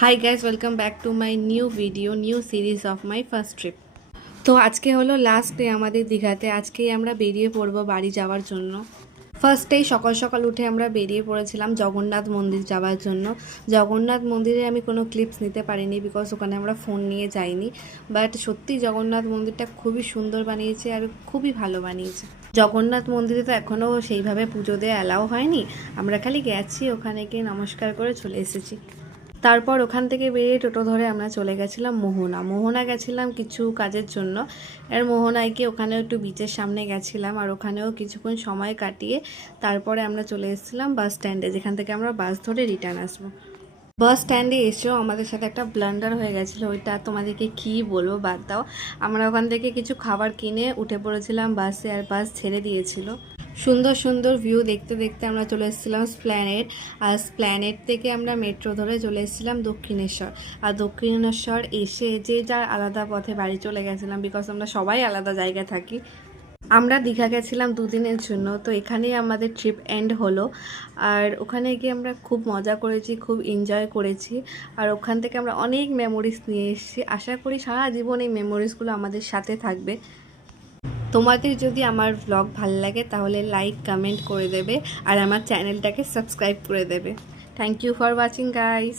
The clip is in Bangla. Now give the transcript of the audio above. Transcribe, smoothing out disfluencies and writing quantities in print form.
Hi guys, welcome back to my new series of my first trip. তো আজকে হলো লাস্ট ডে আমাদের দীঘাতে। আজকেই আমরা বেরিয়ে পড়বো বাড়ি যাওয়ার জন্য। ফার্স্টেই সকাল সকাল উঠে আমরা বেরিয়ে পড়েছিলাম জগন্নাথ মন্দির যাওয়ার জন্য। জগন্নাথ মন্দিরে আমি কোনো ক্লিপস নিতে পারিনি, বিকজ ওখানে আমরা ফোন নিয়ে যাইনি। বাট সত্যি জগন্নাথ মন্দিরটা খুবই সুন্দর বানিয়েছে আর খুবই ভালো বানিয়েছে। জগন্নাথ মন্দিরে তো এখনও সেইভাবে পুজো দেওয়া অ্যালাও হয়নি। আমরা খালি গেছি, ওখানে গিয়ে নমস্কার করে চলে এসেছি। তারপর ওখান থেকে বেরিয়ে টোটো ধরে আমরা চলে গেছিলাম মোহনা গেছিলাম কিছু কাজের জন্য। আর মোহনায় গিয়ে ওখানেও একটু বিচের সামনে গেছিলাম, আর ওখানেও কিছুক্ষণ সময় কাটিয়ে তারপরে আমরা চলে এসেছিলাম বাস স্ট্যান্ডে, যেখান থেকে আমরা বাস ধরে রিটার্ন আসবো। বাস স্ট্যান্ডে এসেও আমাদের সাথে একটা ব্লান্ডার হয়ে গেছিলো, ওইটা তোমাদেরকে কী বলবো, বাদ দাও। আমরা ওখান থেকে কিছু খাবার কিনে উঠে পড়েছিলাম বাসে, আর বাস ছেড়ে দিয়েছিল। সুন্দর সুন্দর ভিউ দেখতে দেখতে আমরা চলে এসেছিলাম স্প্ল্যানেড। আর স্প্ল্যানেড থেকে আমরা মেট্রো ধরে চলে এসেছিলাম দক্ষিণেশ্বর। আর দক্ষিণেশ্বর এসে যে যার আলাদা পথে বাড়ি চলে গেছিলাম, বিকজ আমরা সবাই আলাদা জায়গায় থাকি। আমরা দীঘা গেছিলাম 2 দিনের জন্য, তো এখানেই আমাদের ট্রিপ এন্ড হলো। আর ওখানে গিয়ে আমরা খুব মজা করেছি, খুব এনজয় করেছি। আর ওখান থেকে আমরা অনেক মেমোরিজ নিয়ে এসেছি। আশা করি সারা জীবন এই মেমোরিজগুলো আমাদের সাথে থাকবে। তোমাদের যদি আমার ব্লগ ভালো লাগে তাহলে লাইক কমেন্ট করে দেবে, আর আমার চ্যানেলটাকে সাবস্ক্রাইব করে দেবে। Thank you for watching guys.